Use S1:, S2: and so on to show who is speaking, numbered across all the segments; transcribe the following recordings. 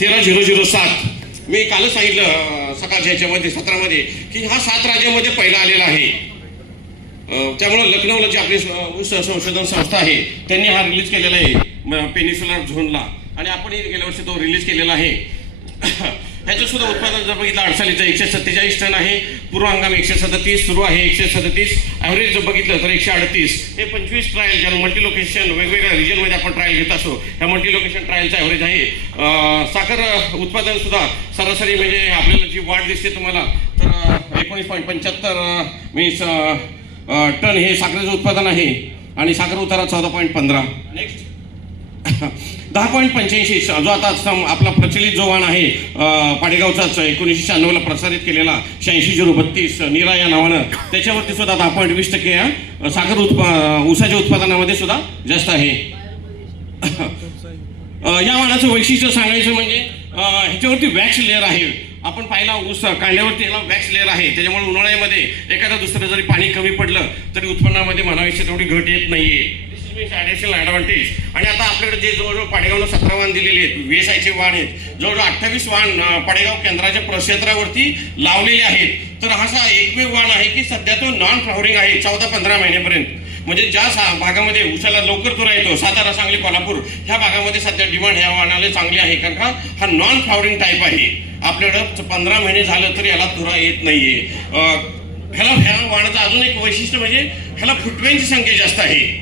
S1: तेरा zero zero सात. मी कालच सांगितलं सकाळच्या ह्याच्यामध्ये सत्रामध्ये की हा सात राज्यामध्ये पहिला आलेला आहे. त्यामुळे लखनौला जी आपली संशोधन संस्था आहे त्यांनी हा रिलीज केलेला आहे पेनिसुलर झोनला आणि आपणही गेल्या वर्षी तो रिलीज केलेला आहे. सुद्धा उत्पादन जर बघितलं अडसालीचं एकशे सत्तेचाळीस टन आहे पूर्व हंगाम एकशे सदतीस सुरू आहे एकशे सदतीस ॲव्हरेज जर बघितलं तर एकशे अडतीस. हे पंचवीस ट्रायल ज्या मल्टी लोकेशन वेगवेगळ्या रिजनमध्ये आपण ट्रायल घेत असतो ह्या मल्टी लोकेशन ट्रायलचं ॲव्हरेज आहे. साखर उत्पादन सुद्धा सरासरी म्हणजे आपल्याला जी वाढ दिसते तुम्हाला तर एकोणीस पॉईंट पंच्याहत्तर मीन्स टन हे साखरेचं उत्पादन आहे. आणि साखर उतारा चौदा पॉईंट पंधरा. नेक्स्ट दहा पॉईंट पंच्याऐंशी. जो आता सम- आपला प्रचलित जो वाण आहे पाडेगावचाच एकोणीसशे शहाण्णवला प्रसारित केलेला शहाऐंशी झिरो बत्तीस निरा या नावानं त्याच्यावरती सुद्धा दहा पॉईंट वीस टक्के या साखर उत्पा ऊसाच्या उत्पादनामध्ये सुद्धा जास्त आहे. या वाणाचं वैशिष्ट्य सांगायचं म्हणजे ह्याच्यावरती वॅक्स लेअर आहे. आपण पाहिला ऊस कांड्यावरती याला वॅक्स लेअर आहे. त्याच्यामुळे उन्हाळ्यामध्ये एखादा दुसरं जरी पाणी कमी पडलं तरी उत्पन्नामध्ये म्हणावीशी तेवढी घट येत नाहीये. ॲडिशनल ॲडव्हान्टेज आणि आता आपल्याकडे जे जवळजवळ पाडेगावला सतरा वाण दिलेले आहेत वी एस आयचे वाण आहेत जवळजवळ अठ्ठावीस वाण पाडेगाव केंद्राच्या प्रक्षेत्रावरती लावलेले आहेत. तर हा असा एकमेव वाण आहे की सध्या तो नॉन फ्लॉवरिंग आहे चौदा पंधरा महिन्यापर्यंत. म्हणजे ज्या सा भागामध्ये उसाला लवकर तुरा येतो सातारा सांगली कोल्हापूर ह्या भागामध्ये सध्या डिमांड ह्या वाणाला चांगली आहे. कारण का? हा नॉन फ्लॉवरिंग टाईप आहे. आपल्याकडं पंधरा महिने झालं तरी याला तुरा येत नाहीये. ह्याला ह्या वाणाचं अजून एक वैशिष्ट्य म्हणजे ह्याला फुटव्यांची संख्या जास्त आहे.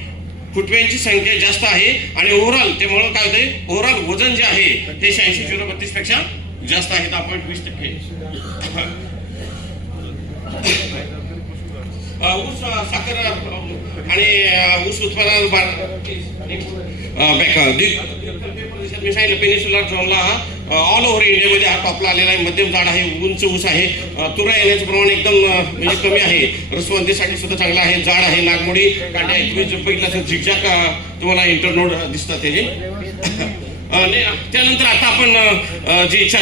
S1: फुटव्यांची संख्या जास्त आहे आणि ओव्हरऑल त्यामुळं काय होते ओव्हरऑल वजन जे आहे ते शहाऐंशी झिरो बत्तीसपेक्षा जास्त आहे. दहा पॉईंट वीस टक्के. ऊस साखर आणि ऊस उत्पादन बॅक- प्रदेशात मी सांगितलं पेनिसुलर झोनला ऑल ओव्हर इंडियामध्ये हा टॉपला आलेला आहे. मध्यम झाड आहे उंच ऊस आहे. तुरा येण्याचं प्रमाण एकदम म्हणजे कमी आहे. रसवंतीसाठी सुद्धा चांगला आहे. झाड आहे नागमोडी कांडे आहे तुम्ही जर तर तुम्हाला इंटरनोड दिसतात त्याचे त्यानंतर आता आपण जी इच्छा